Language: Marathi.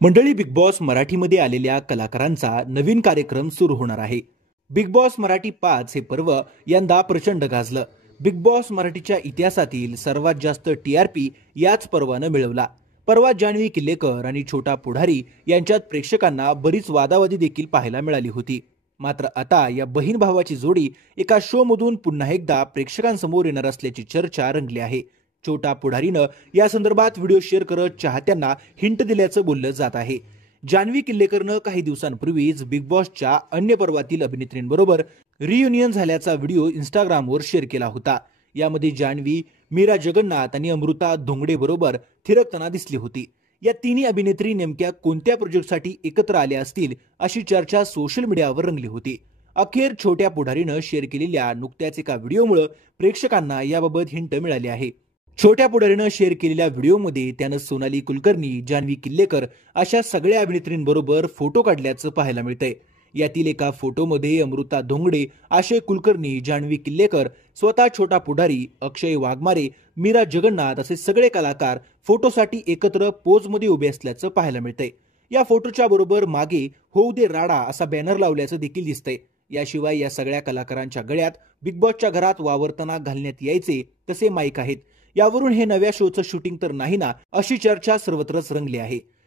मंडळी, बिग बॉस मराठीमध्ये आलेल्या कलाकारांचा नवीन कार्यक्रम सुरू होणार आहे. बिग बॉस मराठी 5 हे पर्व यंदा प्रचंड गाजलं. बिग बॉस मराठीच्या इतिहासातील सर्वात जास्त टीआरपी याच पर्वानं मिळवला. परवा जान्हवी किल्लेकर आणि छोटा पुढारी यांच्यात प्रेक्षकांना बरीच वादावादी देखील पाहायला मिळाली होती. मात्र आता या बहीण भावाची जोडी एका शो मधून पुन्हा एकदा प्रेक्षकांसमोर येणार असल्याची चर्चा रंगली आहे. छोटा पुढारीनं या संदर्भात व्हिडिओ शेअर करत चाहत्यांना हिंट दिल्याचं बोललं जात आहे. जान्हवी किल्लेकरनं काही दिवसांपूर्वीच बिग बॉसच्या अन्य पर्वातील अभिनेत्रींबरोबर रियुनियन झाल्याचा व्हिडिओ इंस्टाग्रामवर शेअर केला होता. यामध्ये जान्हवी, मीरा जगन्नाथ आणि अमृता धोंगडे बरोबर थिरकताना दिसली होती. या तिन्ही अभिनेत्री नेमक्या कोणत्या प्रोजेक्टसाठी एकत्र आल्या असतील अशी चर्चा सोशल मीडियावर रंगली होती. अखेर छोट्या पुढारीनं शेअर केलेल्या नुकत्याच एका व्हिडिओमुळे प्रेक्षकांना याबाबत हिंट मिळाली आहे. छोट्या पुढारीनं शेअर केलेल्या व्हिडिओमध्ये त्यानं सोनाली कुलकर्णी, जान्हवी किल्लेकर अशा सगळ्या अभिनेत्रींबरोबर फोटो काढल्याचं पाहायला मिळतंय. यातील एका फोटोमध्ये अमृता धोंगडे, आशय कुलकर्णी, जान्हवी किल्लेकर, स्वतः छोटा पुढारी, अक्षय वाघमारे, मीरा जगन्नाथ असे सगळे कलाकार फोटोसाठी एकत्र पोजमध्ये उभे असल्याचं पाहायला मिळतंय. या फोटोच्या बरोबर मागे होऊ दे राडा असा बॅनर लावल्याचं देखील दिसतंय. याशिवाय या सगळ्या कलाकारांच्या गळ्यात बिग बॉसच्या घरात वावरताना घालण्यात यायचे तसे माईक आहेत. यावरून हे नव्या शोचं शूटिंग तर नाही ना, अशी चर्चा सर्वत्रच रंगली आहे.